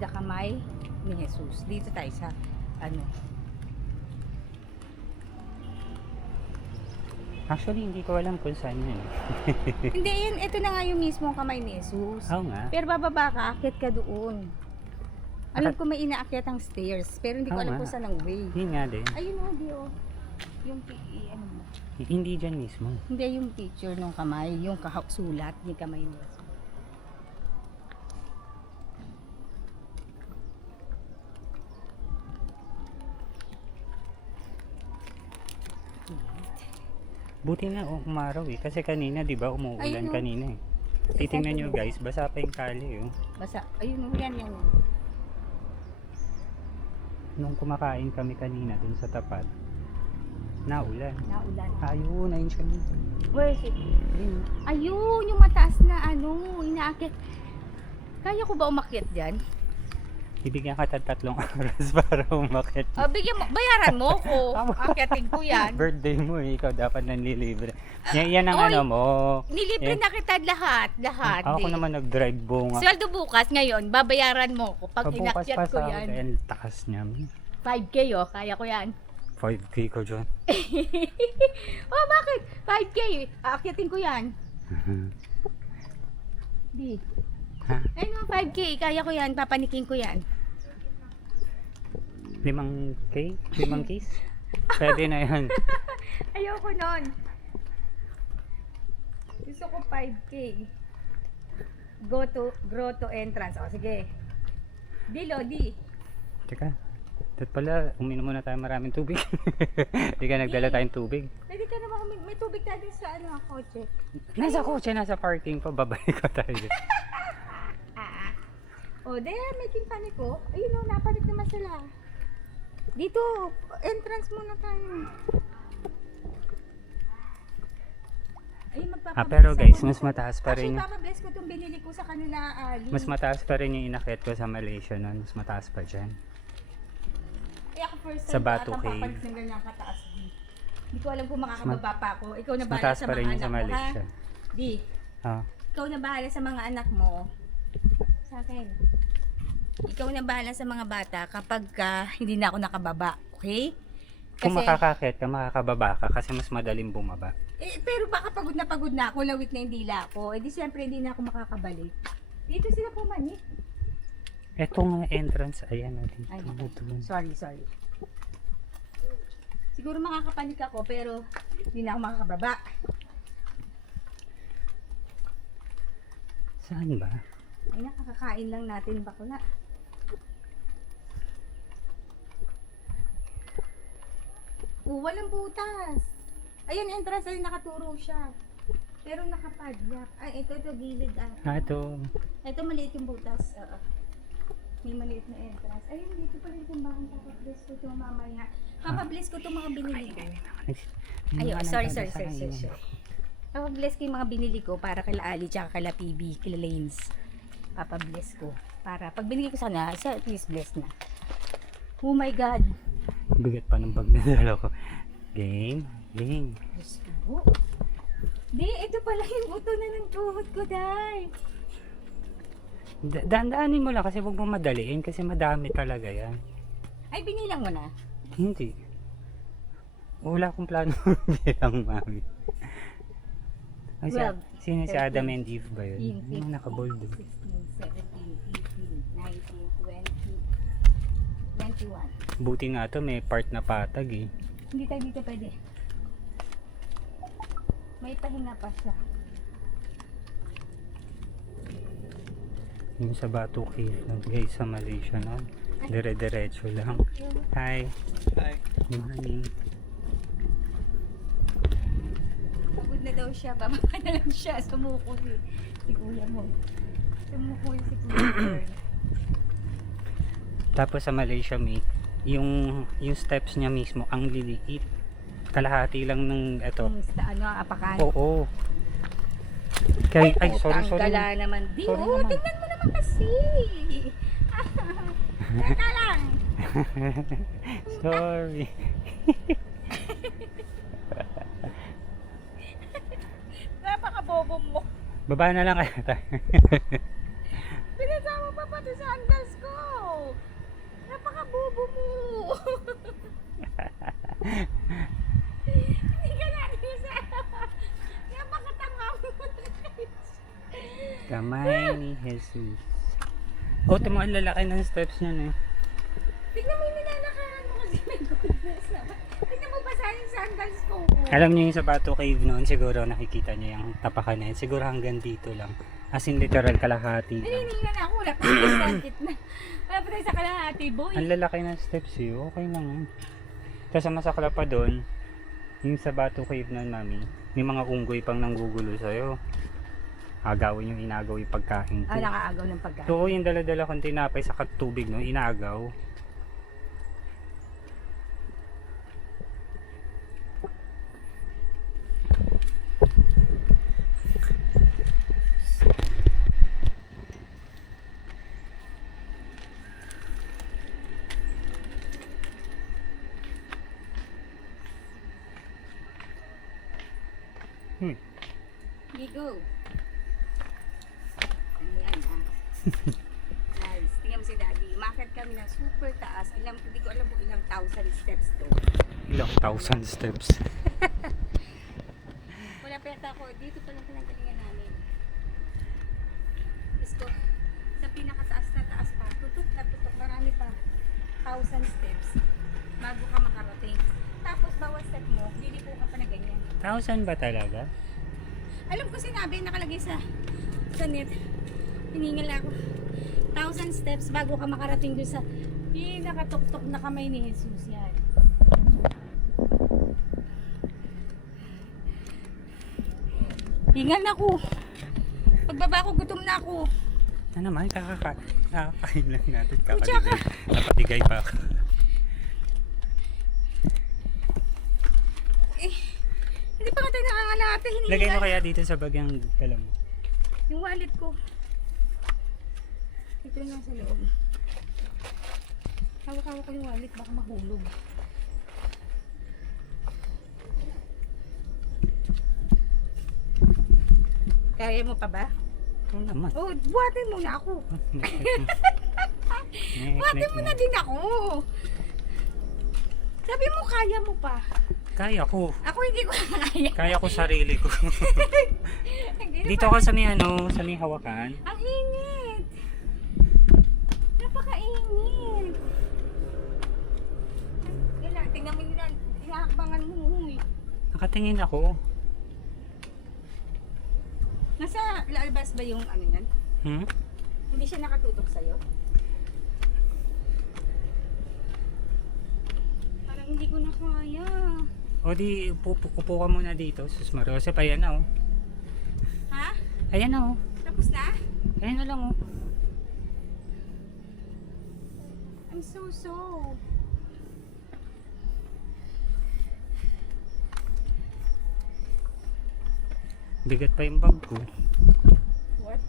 the kamay ni Jesus. Dito tayo sa ano. Actually, hindi ko alam kung saan yun. Hindi yun, ito na nga yung mismong kamay ni Jesus. Oo nga. Pero bababa ka, akyat ka doon. Alam ko may inaakyat ang stairs, pero hindi ko Oo alam nga. kung saan ang way. Yun nga din. Ayun o, di o. Yung ano mo. Hindi dyan mismo. Hindi yung picture ng kamay, yung sulat ni kamay ni Jesus. Buti nga umaraw eh. Kasi kanina, di ba, umuulan Ayun, oh. kanina eh. Titingnan nyo guys, basa pa yung kali oh. Basta, ayun o, yan yan. Nung kumakain kami kanina dun sa tapat, naulan. Naulan. Ayun, ayun siya. Where is it? Ayun. Ayun, yung mataas na ano, inaakyat. Kaya ko ba umakyat dyan? Ibigyan ka tatlong oras para umakit. Bigyan mo, bayaran mo ko. Akyatin ko yan. Birthday mo eh, ikaw dapat nanlilibre. Yan ang Oy, ano mo. Nilibre Yan. na kita lahat. Ako eh. naman nag-drive bunga. Sweldo bukas ngayon, babayaran mo ko pag Pabukas inakyat pa ko sa yan. akin, takas niya. 5K oh, kaya ko yan. 5K ko dyan. Oh, bakit? 5K, aakyatin ko yan. Di. Ha? Ayun 5K, kaya ko yan, papanikin ko yan. 5K? 5 keys? Pwede na yan. Ayoko nun. Gusto ko 5K. Grotto entrance. O, sige. Di, Lodi. Teka. Dapat pala, uminom muna tayo maraming tubig. Hindi ka nagdala tayong tubig. Pwede ka naman, may tubig tayo sa kotse. Nasa kotse, nasa parking pa. Babalik ko tayo. Oh, there, making panic ko. Ayun o, napanik naman sila. Dito, entrance muna tayo. Ay, Pero guys, mas mataas pa rin. Actually, papabless ko itong binili ko sa kanila, Ali. Mas mataas pa rin yung inakit ko sa Malaysia nun. Mas mataas pa dyan. Ay, ako first time Sa Batu atang Cave. papalit ng ganyang kataas. Hindi ko alam kung makakababa pa ako. Ikaw na Mas bahala mataas sa pa rin mga yung sa anak mo, ha? Malaysia. Di, Ah. ikaw na bahala sa mga anak mo. Sa akin. Ikaw na bahala sa mga bata kapag hindi na ako nakababa. Okay? Kung makakakit ka, makakababa ka kasi mas madaling bumaba. Pero baka pagod na ako, lawit na yung dila ko. Eh di siyempre hindi na ako makakabalik. Dito sila pumanik. Etong entrance, ayan o dito. Ay, Doon. sorry. Siguro makakapanik ako pero hindi na ako makakababa. Saan ba? Ay, nakakakain lang natin bakla. Walang butas. Ayun, entrance ay nakaturo siya. Pero nakapadlock. Ay, ito gilid Ito. Ito maliit yung butas. Oo. May maliit na entrance. Ayun, dito pala yung timbangan. Papabless ko itong mamaya. Papabless ko itong mga binili ko. Ayun, sorry. Papabless ko yung mga binili ko para kala Ali tsaka kala PB, kila Lanes. Papabless ko. Para pag binili ko sana, at least bless na. Oh my God. Bigat pa ng bag na dala ko. Game. Diyos ko. Di, ito pala yung buto na ng tuhod ko, Day. Daan-daanin mo lang kasi huwag mo madaliin kasi madami talaga yan. Ay, binilang mo na. Hindi. Wala akong plano bilang mami. Ay, Well, sino si Adam and Eve ba yun? 15, Yung nakabold. 16, 17, 18, 19, 20, 21. Buti nga to may part na patag eh. Hindi tayo dito pwede. May pahinga pa siya. Yung sa Batu Cave lang guys sa Malaysia na. Dire-diretso lang. Hi. Good morning. Pagod na daw siya. Bababa na lang siya. Sumuko si kuya mo. Sumuko si kuya. Tapos sa Malaysia may yung steps niya mismo ang liliit. Kalahati lang ng ito. Apakan. Oo. Kay, ay, sorry. Gala naman. Di, Sorry naman. tingnan mo naman kasi. Teka lang. Sorry. Napaka-bobo mo. Baba na lang kayo tayo. Pinasama pa pati sa sandals ko. bobo mo. Hindi ka natin sa... Napakatanga mo. Kamay ni Jesus. Oh, tama ang lalaki ng steps niya eh. Tignan mo yung nilalakaran mo kasi may goodness naman. Tignan mo ba sa yung sandals ko? Alam niyo yung sa Bato Cave noon, siguro nakikita niyo yung tapakan na yun. Siguro hanggang dito lang. As in literal kalahati lang. Hinihinga na ako. Wala pa tayo sa gitna. Wala pa tayo sa kalahati, boy. Ang lalaki ng steps eh. Okay lang eh. Tapos ang masakla pa doon, yung sa Bato Cave noon, mami, may mga unggoy pang nanggugulo sa'yo. Agawin yung inagaw yung pagkain ko. Nakaagaw ng pagkain. Oo, yung dala-dala kong tinapay sa katubig no, inagaw. Gigo. Ayan ah. Nice. Tingnan mo si Daddy. Umakyat kami ng super taas. Hindi ko alam kung ilang thousand steps to. Ilang thousand steps. Wala pa yata ako. Dito pa lang pinagalingan namin. Isko, sa pinakataas na taas pa. Tutok na tutok. Marami pa. 1,000 steps. Bago ka makarating. Tapos bawat step mo, lilipo ka pa na ganyan. 1,000 ba talaga? Alam ko sinabi, nakalagay sa net. Hiningal ako. 1,000 steps bago ka makarating doon sa pinakatuktok na kamay ni Jesus. Yan. Hingal na ako. Pagbaba ko, gutom na ako. Ano naman, kakakain lang natin. Tsaka. Nakatigay pa ako. Hindi pa nga tayo nakangalate. Lagay mo kaya dito sa bagyang dala mo. Yung wallet ko. Ito lang sa loob. Hawak-hawak ko yung wallet, baka mahulog. Kaya mo pa ba? Oo naman. Oh, buhatin muna ako. Buhatin mo na din ako. Sabi mo, kaya mo pa. Kaya ko. Ako hindi ko kaya. Kaya ko sarili ko. Dito ka sa may sa may hawakan. Ang init. Napakainit. Kailan, tingnan mo yun. Inahakbangan mo. Nakatingin ako. Nasa lalabas ba yung ano yan? Hmm? Hindi siya nakatutok sa'yo? Parang hindi ko na kaya. O di, upo ka muna dito. Sus Mariosep, ayan na oh. Ha? Ayan na oh. Tapos na? Ayan na lang oh. I'm so. Bigat pa yung bag ko. What?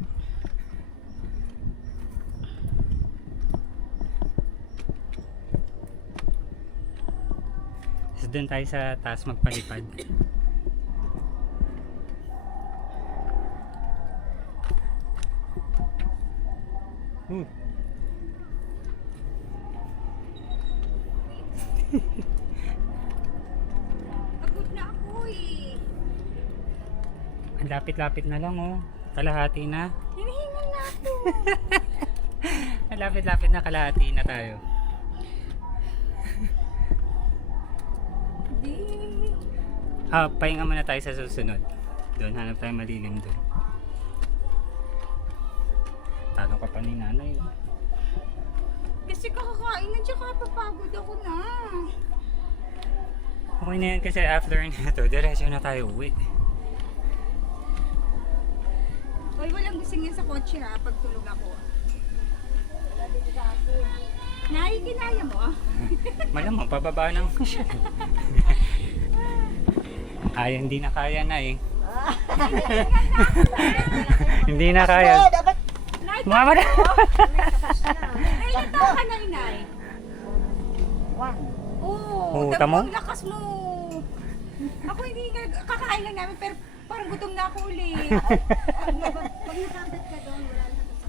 Tapos doon tayo sa taas magpalipad. Pagod na ako eh. Ang lapit-lapit na lang oh. Kalahati na. Hinihingal na ako. Ang lapit-lapit na, kalahati na tayo. Di. Pahinga muna tayo sa susunod. Doon, hanap tayo malilim doon. Talo ka pa ni nanay oh. Kasi kakakain na tsaka papagod ako na. Okay na yan kasi after nito, diretso na tayo uwi. Hoy, walang gising yan sa kotse ha, pag tulog ako. Nay, kinaya mo ah. Malamang, pababa ng siya. Ay, hindi na kaya na eh. Hindi na kaya. Nay, Mama na! ilan taon ka na inay? Oo, Oo, tamo? ang lakas mo. Ako hindi kakain lang namin pero parang gutom na ako ulit. Pag nakabit ka doon, wala na sa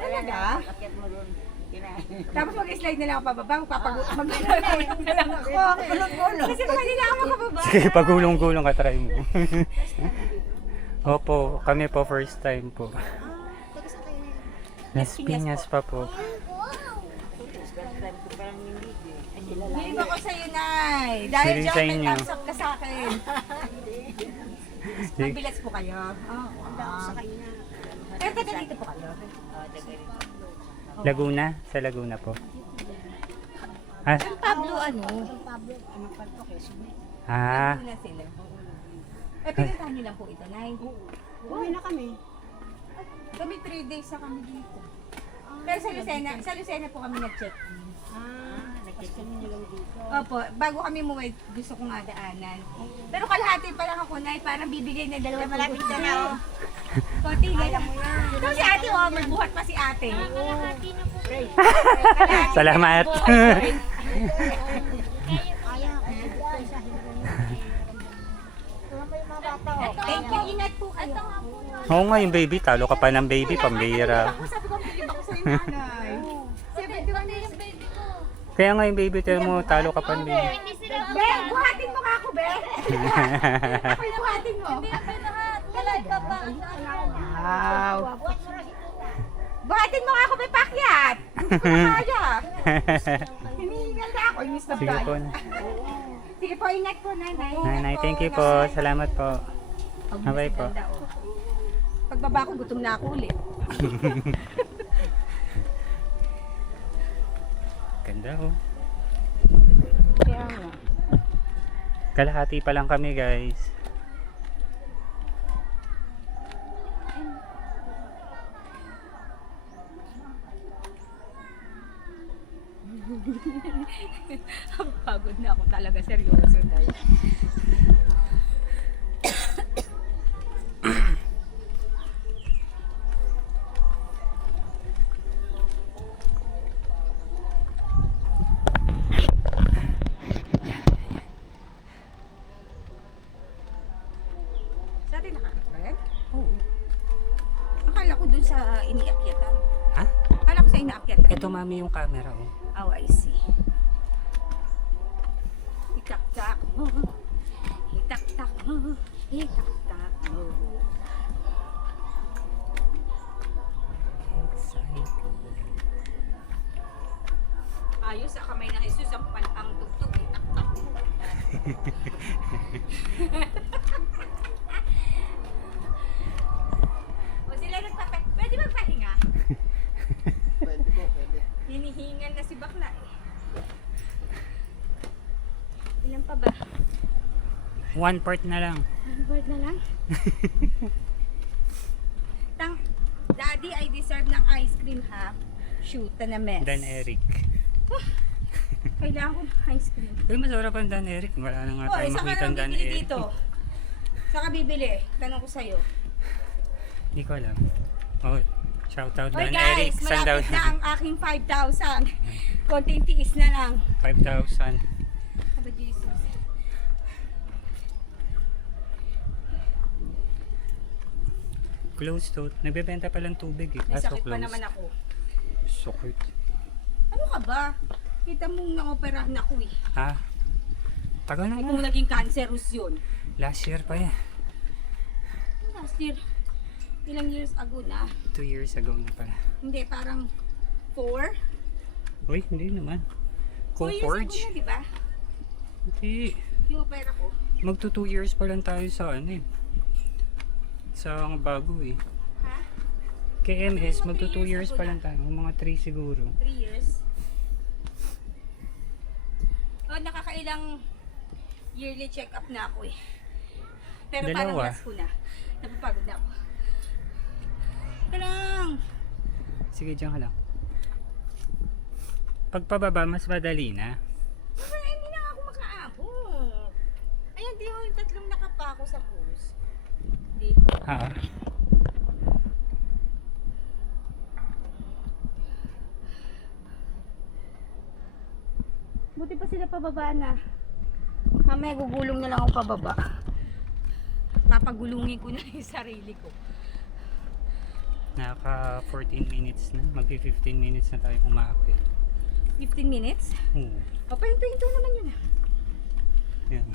Talaga? Akit mo doon. Tapos mag-slide na lang ako pababa, mag-slide na lang ako. Kasi baka hindi na ako makababa. Sige, pagulong-gulong ka, try mo. Opo, kami po first time po. Las Piñas pa po. Hiling ako sa'yo, Nay. Dahil Hiling dyan, sa may inyo. thumbs up ka sa akin. Magbilas po kayo. Pero taga dito po kayo. Laguna? Sa Laguna po. Ah, San Pablo, ano? ah, Laguna sila. Eh, pinuntahan niyo lang po ito, Nay. Uwi na kami. Kami 3 days na kami dito. Pero sa Lucena po kami nag-check-in. Nag-check-in nyo lang dito. Opo, bago kami umuwi, gusto ko nga daanan. Pero kalahati pa lang ako, Nay, parang bibigay na dalawa. Malapit ka na, oh. Konti na lang. Ito si ate, oh, may buhat pa si ate. salamat. Thank you, ingat po kayo. Oo nga yung baby, talo ka pa ng baby, pambihira. Ako sabi ko, bilib ako sa'yo, nanay. 71 years. Kaya nga yung baby, talo mo, talo ka pa ng baby. Be, buhatin mo nga ako, Be. Ako yung buhatin mo. Wow. Buhatin mo nga ako, Be, pakyat. Hindi ko na kaya. Hinihingal na ako. Inis na Sige po. Sige po, ingat po, nanay. Nanay, thank you po. Salamat po. Bye po. Pagbaba ko, gutom na ako ulit. Ganda oh. Kaya nga. Kalahati pa lang kami guys. Pagod na ako talaga, seryoso tayo. Sa atin nakakapag? Oo. Akala ko dun sa iniakyatan. Ha? Akala ko sa inaakyatan. Ito mami yung camera oh. Oh, I see. Hitak-tak mo. Hitak-tak mo. Hitak-tak mo. Ayos sa kamay ng Jesus ang pantang tugtog. Hitak-tak mo. O sila pwede magpahinga? Pwede po, pwede. Hinihingal na si bakla eh. Ilan pa ba? One part na lang. Ano word na lang? Daddy, I deserve ng ice cream ha. Shoot na mess. Dan Eric. Kailangan ko ng ice cream. Uy, masarap ang Dan Eric. Wala na nga tayo Saan ka makita lang ang Dan bibili Eric. dito? Saan ka bibili? Tanong ko sa'yo. Hindi ko alam. Oh, shout out Hoy Dan Eric. guys, Saan daw? malapit na ang aking 5,000. Konting tiis na lang. 5,000. Aba Jesus. Close to. Nagbebenta pa lang tubig eh. May Kaso sakit pa closed. naman ako. Sakit. Ano ka ba? Kita mong na-operahan ako eh. Ha? Tagal na Ay, nga. kung naging cancerous yun. Last year pa yan. Last year, ilang years ago na. 2 years ago na pala. Hindi, parang 4? Uy, hindi naman. 4 years Co-forge? ago na, di ba? Hindi. Yung opera ko. Magto 2 years pa lang tayo sa ano eh. Sa bago eh. Ha? Kay MS, magto 2 3 years years ago pa na. lang tayo. Mga 3 siguro. 3 years. Oh, nakakailang yearly check-up na ako eh. Pero parang Dalawa. last ko na. Napapagod na ako. Parang, Sige, diyan ka lang. Pagpababa, mas madali na. hindi na ako makaabot. Ayan, di yung tatlong nakapako sa post. Di. Ha? Buti pa sila pababa na. Mamaya gugulong na lang ako pababa. Papagulungin ko na yung sarili ko. Naka 14 minutes na. Magpi 15 minutes na tayo umaakyat. 15 minutes? Oo. O, pahinto-hinto naman yun. Yan.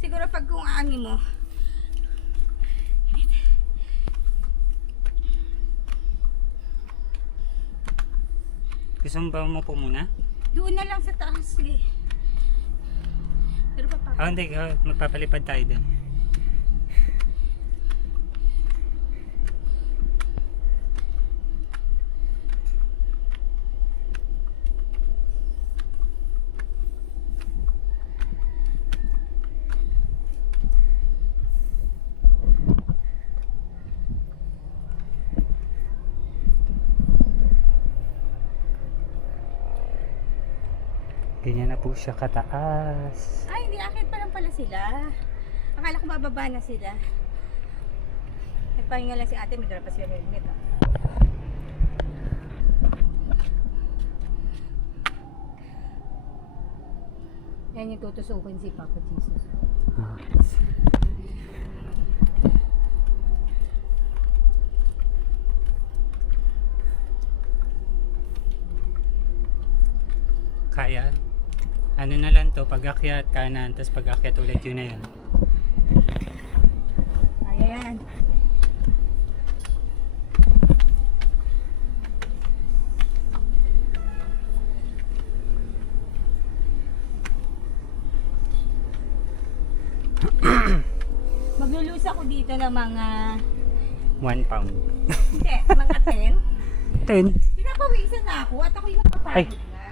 Siguro pag kung aani mo. Gusto mo ba mo po muna? Doon na lang sa taas. Sige. Pero Ah, hindi. Magpapalipad tayo din. Ganyan na po siya kataas. Ay, hindi. Akit pa lang pala sila. Akala ko bababa na sila. Nagpahinga lang si ate. May dala pa siya helmet. Oh. Yan yung tutusukin si Papa Jesus. Ah. Kaya? Ano na lang to, pag-akyat kanan, tapos pag-akyat ulit yun na yun. Ayan. Maglulus ako dito ng mga 1 pound. hindi, mga 10. 10. Pinapawisan na ako at ako yung Ay. napapagod na.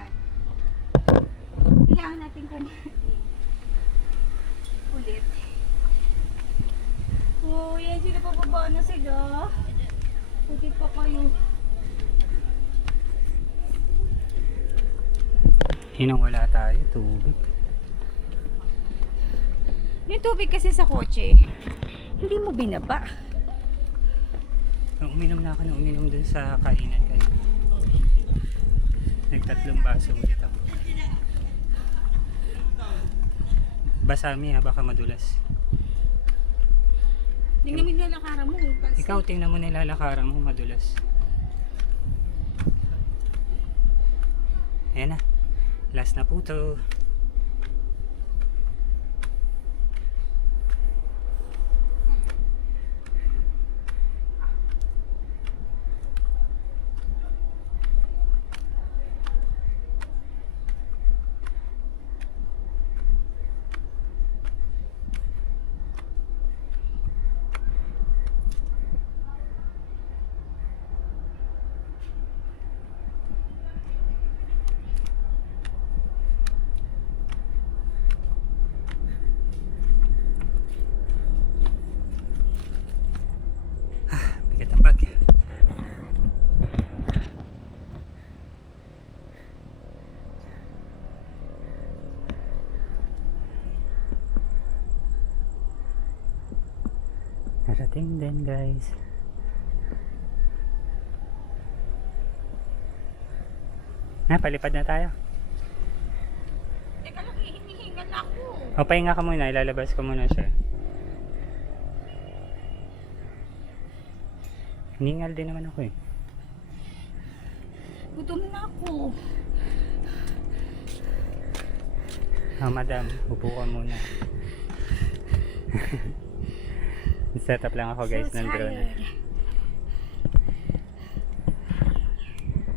Kailangan natin kumain. Ulit. Oh, yan sila pababa na sila. Puti pa kayo. Hinang wala tayo, tubig. Yung tubig kasi sa kotse, hindi mo binaba. Uminom na ako na uminom dun sa kainan kayo. Nagtatlong baso ulit ako. Basami ha, baka madulas. Tingnan mo yung lalakaran mo. Ikaw tingnan mo nilalakaran mo, madulas. Ayan na. Last na po to. Bigat ang bag. Narating din guys. Palipad na tayo. Teka lang, hinihingal ako. O, pahinga ka muna, ilalabas ko muna siya. Hiningal din naman ako eh. Gutom na ako. Madam, upo ka muna. Set up lang ako guys ng drone. tired.